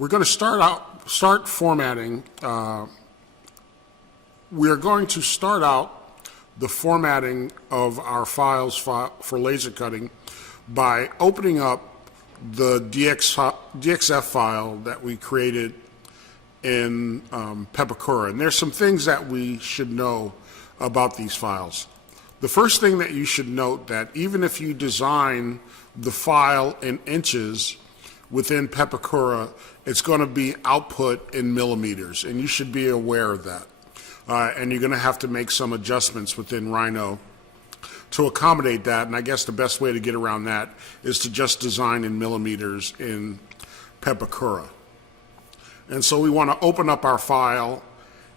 We're going to start formatting. We're going to start out the formatting of our files for laser cutting by opening up the DXF file that we created in Pepakura. And there's some things that we should know about these files. The first thing that you should note that even if you design the file in inches within Pepakura, it's going to be output in millimeters, and you should be aware of that. And you're going to have to make some adjustments within Rhino to accommodate that, and I guess the best way to get around that is to just design in millimeters in Pepakura. And so we want to open up our file,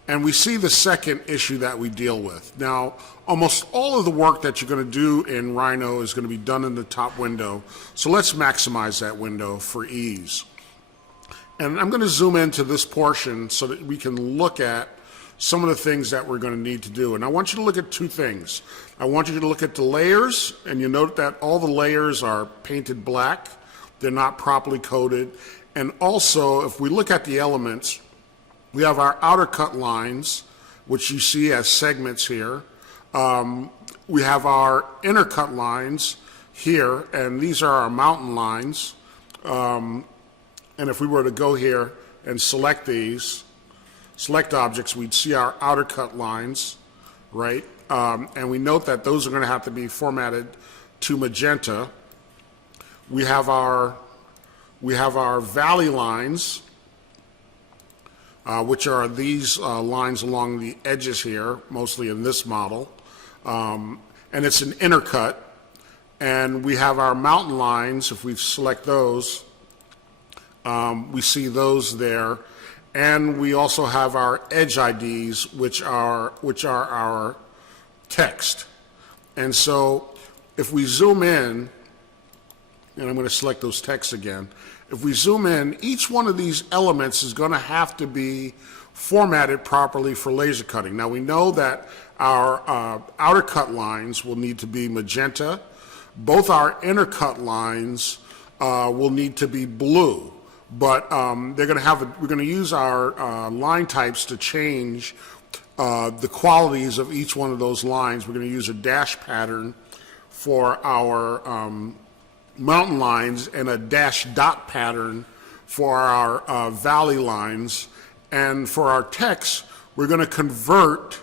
and we see the second issue that we deal with. Now, almost all of the work that you're going to do in Rhino is going to be done in the top window, so let's maximize that window for ease. And I'm going to zoom into this portion so that we can look at some of the things that we're going to need to do. And I want you to look at two things. I want you to look at the layers, and you note that all the layers are painted black. They're not properly coded. And also, if we look at the elements, we have our outer cut lines, which you see as segments here. We have our inner cut lines here, and these are our mountain lines. And if we were to go here and select these, select objects, we'd see our outer cut lines, right? And we note that those are going to have to be formatted to magenta. We have our valley lines, which are these lines along the edges here, mostly in this model. And it's an inner cut. And we have our mountain lines. If we select those, we see those there. And we also have our edge IDs, which are our text. And so if we zoom in, and I'm going to select those texts again, if we zoom in, each one of these elements is going to have to be formatted properly for laser cutting. Now we know that our outer cut lines will need to be magenta. Both our inner cut lines will need to be blue. But we're going to use our line types to change the qualities of each one of those lines. We're going to use a dash pattern for our mountain lines and a dash dot pattern for our valley lines. And for our text, we're going to convert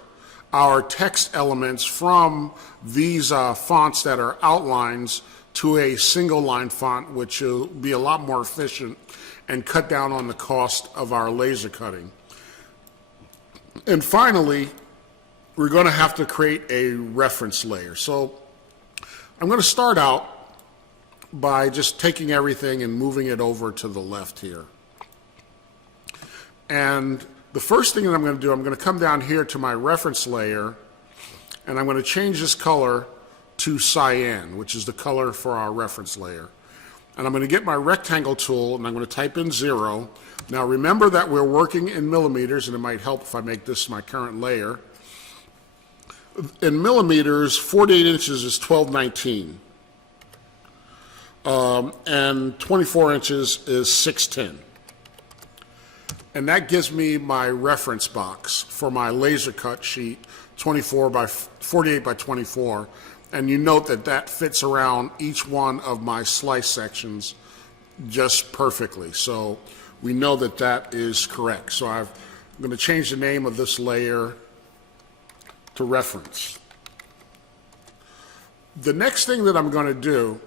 our text elements from these fonts that are outlines to a single line font, which will be a lot more efficient and cut down on the cost of our laser cutting. And finally, we're going to have to create a reference layer. So I'm going to start out by just taking everything and moving it over to the left here. And the first thing that I'm going to do, I'm going to come down here to my reference layer, and I'm going to change this color to cyan, which is the color for our reference layer. And I'm going to get my rectangle tool, and I'm going to type in 0. Now remember that we're working in millimeters, and it might help if I make this my current layer. In millimeters, 48 inches is 1219. And 24 inches is 610. And that gives me my reference box for my laser cut sheet, 48 by 24. And you note that that fits around each one of my slice sections just perfectly. So we know that that is correct. So I'm going to change the name of this layer to reference. The next thing that I'm going to do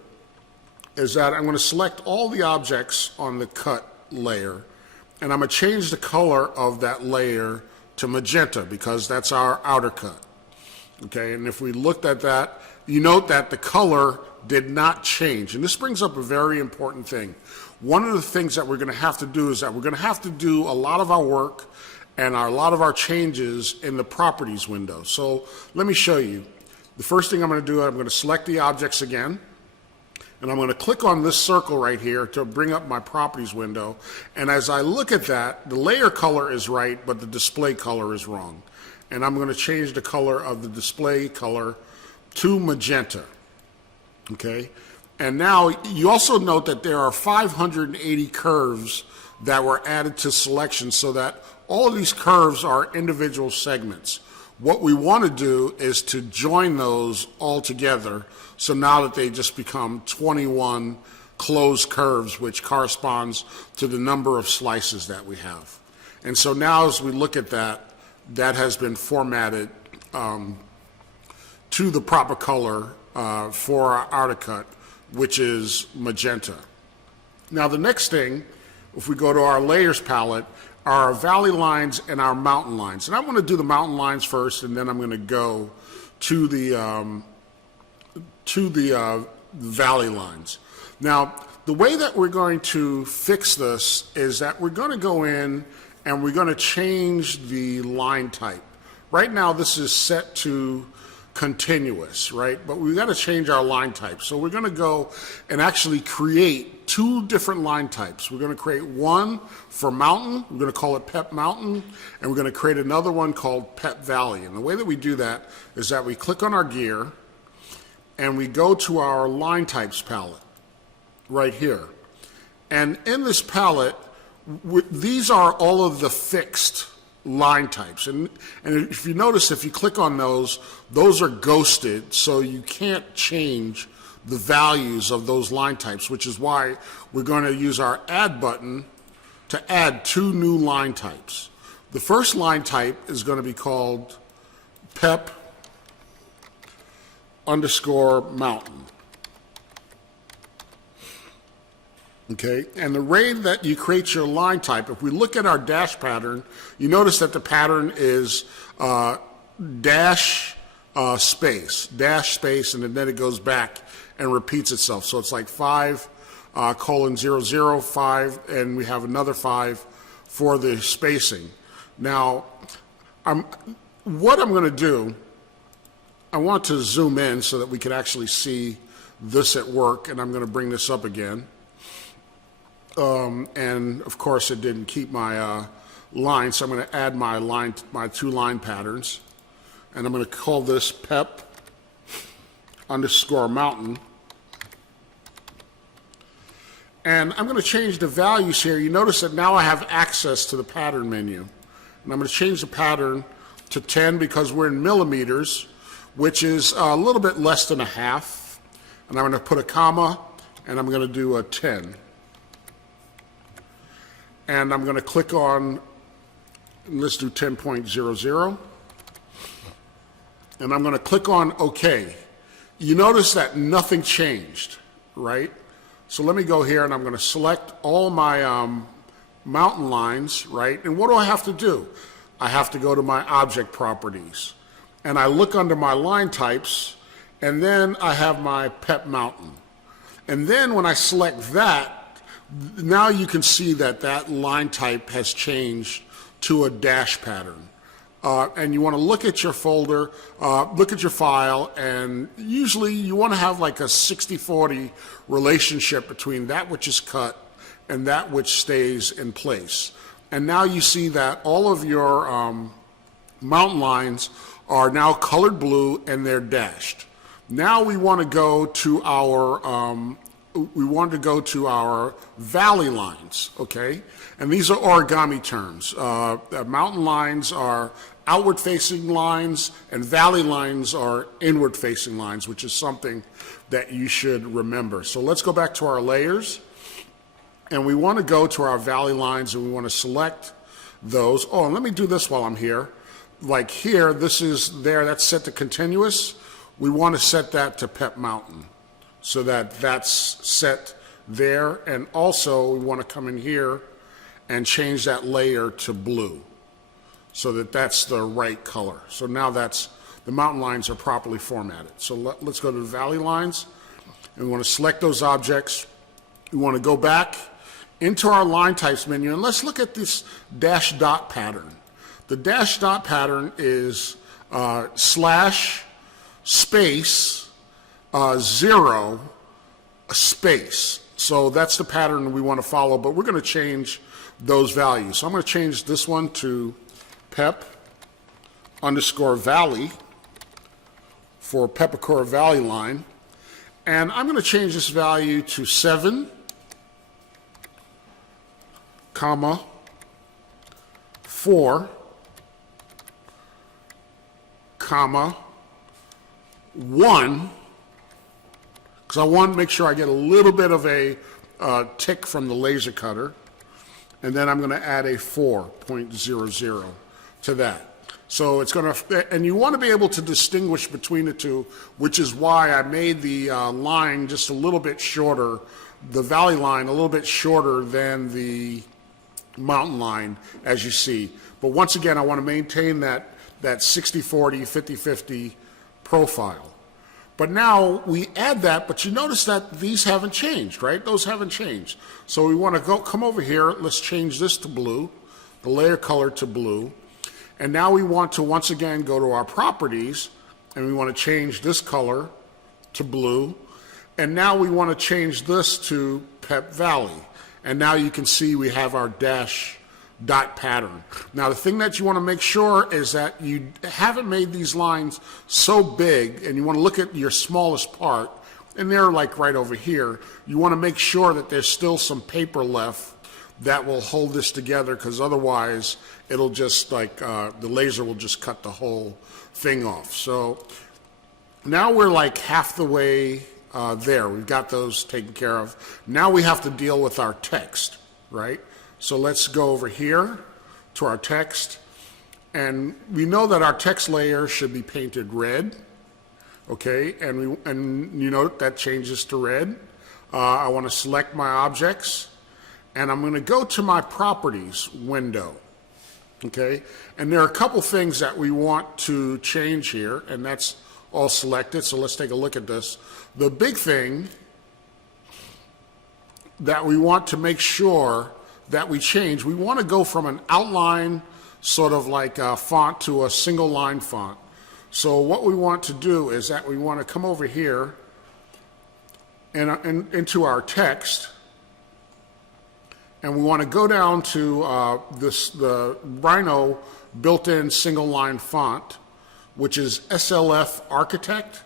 is that I'm going to select all the objects on the cut layer, and I'm going to change the color of that layer to magenta because that's our outer cut. Okay, and if we looked at that, you note that the color did not change. And this brings up a very important thing. One of the things that we're going to have to do is that we're going to have to do a lot of our work and a lot of our changes in the properties window. So let me show you. The first thing I'm going to do, I'm going to select the objects again, and I'm going to click on this circle right here to bring up my properties window. And as I look at that, the layer color is right, but the display color is wrong. And I'm going to change the color of the display color to magenta. Okay? And now you also note that there are 580 curves that were added to selection so that all of these curves are individual segments. What we want to do is to join those all together, so now that they just become 21 closed curves, which corresponds to the number of slices that we have. And so now as we look at that, that has been formatted to the proper color for our ArchiCut, which is magenta. Now the next thing, if we go to our layers palette, are our valley lines and our mountain lines. And I'm going to do the mountain lines first, and then I'm going to go to the valley lines. Now, the way that we're going to fix this is that we're going to go in and we're going to change the line type. Right now, this is set to continuous, right? But we've got to change our line type. So we're going to go and actually create two different line types. We're going to create one for mountain. We're going to call it Pep Mountain, and we're going to create another one called Pep Valley. And the way that we do that is that we click on our gear and we go to our line types palette right here. And in this palette, these are all of the fixed line types. And if you notice, if you click on those are ghosted, so you can't change the values of those line types, which is why we're going to use our add button to add two new line types. The first line type is going to be called Pep _ mountain. Okay, and the way that you create your line type, if we look at our dash pattern, you notice that the pattern is dash space, and then it goes back and repeats itself. So it's like 5:00:5, and we have another 5 for the spacing. Now, what I'm going to do, I want to zoom in so that we can actually see this at work, and I'm going to bring this up again. And of course it didn't keep my line, so I'm going to add my two line patterns, and I'm going to call this Pep _ mountain. And I'm going to change the values here. You notice that now I have access to the pattern menu. And I'm going to change the pattern to 10 because we're in millimeters, which is a little bit less than a half. And I'm going to put a comma, and I'm going to do a 10. And I'm going to click on, let's do 10.00. And I'm going to click on OK. You notice that nothing changed, right? So let me go here, and I'm going to select all my mountain lines, right? And what do I have to do? I have to go to my object properties. And I look under my line types, and then I have my Pep Mountain. And then when I select that, now you can see that that line type has changed to a dash pattern. And you want to look at your folder, look at your file, and usually you want to have like a 60-40 relationship between that which is cut and that which stays in place. And now you see that all of your mountain lines are now colored blue and they're dashed. Now we want to go to our valley lines, okay? And these are origami terms. Mountain lines are outward-facing lines, and valley lines are inward-facing lines, which is something that you should remember. So let's go back to our layers, and we want to go to our valley lines, and we want to select those. Oh, and let me do this while I'm here. Like here, this is there, that's set to continuous. We want to set that to Pep Mountain, so that that's set there. And also we want to come in here and change that layer to blue so that that's the right color. So now that's, the mountain lines are properly formatted. So let's go to the valley lines, and we want to select those objects. We want to go back into our line types menu, and let's look at this dash dot pattern. The dash dot pattern is slash space 0 space. So that's the pattern we want to follow, but we're going to change those values. So I'm going to change this one to Pep _ Valley for Pepakura Valley line. And I'm going to change this value to 7, comma, 4, comma, 1, because I want to make sure I get a little bit of a tick from the laser cutter, and then I'm going to add a 4.00 to that. So it's going to, and you want to be able to distinguish between the two, which is why I made the line just a little bit shorter, the valley line a little bit shorter than the mountain line, as you see. But once again, I want to maintain that 60-40, 50-50 profile. But now we add that, but you notice that these haven't changed, right? Those haven't changed. So we want to come over here, let's change this to blue, the layer color to blue. And now we want to once again go to our properties, and we want to change this color to blue. And now we want to change this to Pep Valley. And now you can see we have our dash dot pattern. Now the thing that you want to make sure is that you haven't made these lines so big, and you want to look at your smallest part, and they're like right over here. You want to make sure that there's still some paper left that will hold this together, because otherwise it'll just like the laser will just cut the whole thing off. So now we're like half the way there. We've got those taken care of. Now we have to deal with our text, right? So let's go over here to our text, and we know that our text layer should be painted red, okay? And you know that changes to red. I want to select my objects, and I'm going to go to my properties window, okay? And there are a couple things that we want to change here, and that's all selected, so let's take a look at this. The big thing that we want to make sure that we change, we want to go from an outline sort of like a font to a single line font. So what we want to do is that we want to come over here and into our text, and we want to go down to the Rhino built-in single line font, which is SLF Architect,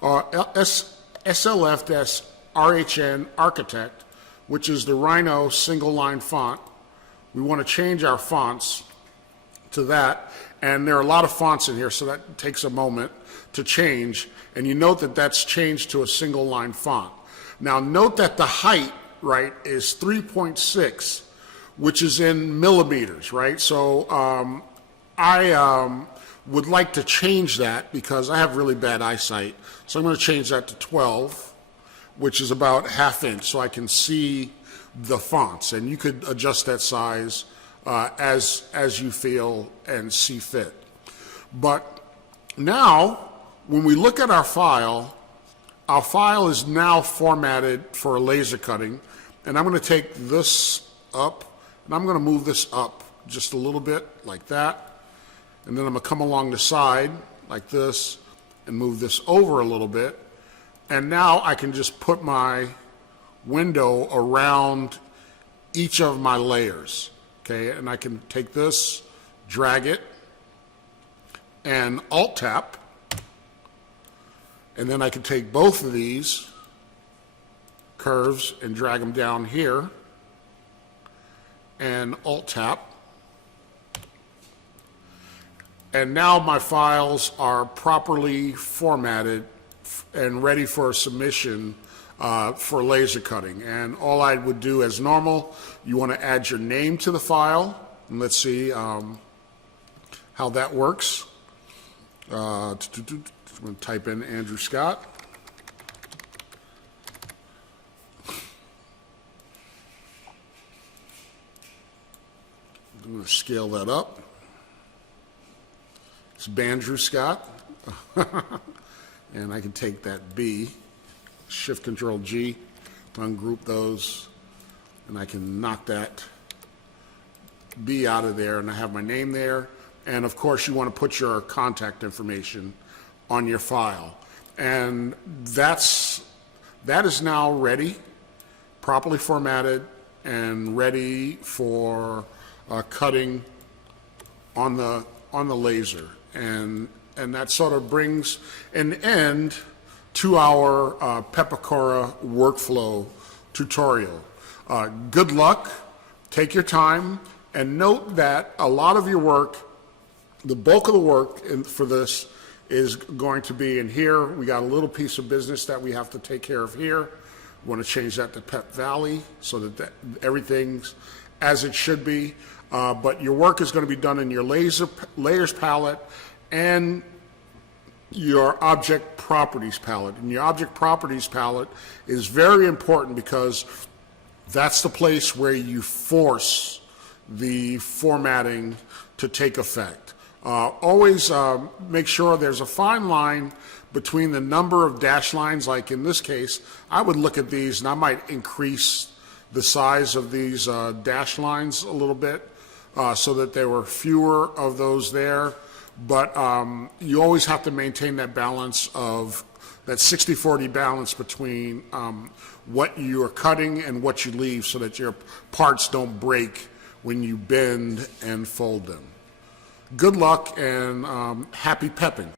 SLF-RHN Architect, which is the Rhino single line font. We want to change our fonts to that, and there are a lot of fonts in here, so that takes a moment to change, and you note that that's changed to a single line font. Now note that the height, right, is 3.6, which is in millimeters, right? So I would like to change that because I have really bad eyesight. So I'm going to change that to 12, which is about ½ inch, so I can see the fonts. And you could adjust that size as you feel and see fit. But now, when we look at our file is now formatted for laser cutting. And I'm going to take this up, and I'm going to move this up just a little bit like that. And then I'm going to come along the side like this and move this over a little bit. And now I can just put my window around each of my layers, okay? And I can take this, drag it, and Alt-tap, and then I can take both of these curves and drag them down here, and Alt-tap. And now my files are properly formatted and ready for submission for laser cutting. And all I would do as normal, you want to add your name to the file. And let's see how that works. I'm going to type in Andrew Scott. I'm going to scale that up. It's Bandrew Scott. And I can take that B, Shift-Control-G, ungroup those, and I can knock that B out of there, and I have my name there. And of course, you want to put your contact information on your file. And that is now ready, properly formatted, and ready for cutting on the laser. And that sort of brings an end to our Pepakura workflow tutorial. Good luck Take your time, and note that a lot of your work, the bulk of the work for this is going to be in here. We got a little piece of business that we have to take care of here. We want to change that to Pep Valley so that everything's as it should be. But your work is going to be done in your layers palette and your object properties palette. And your object properties palette is very important because that's the place where you force the formatting to take effect. Always make sure there's a fine line between the number of dash lines. Like in this case, I would look at these and I might increase the size of these dash lines a little bit so that there were fewer of those there. But you always have to maintain that balance of that 60-40 balance between what you are cutting and what you leave so that your parts don't break when you bend and fold them. Good luck and happy pepping.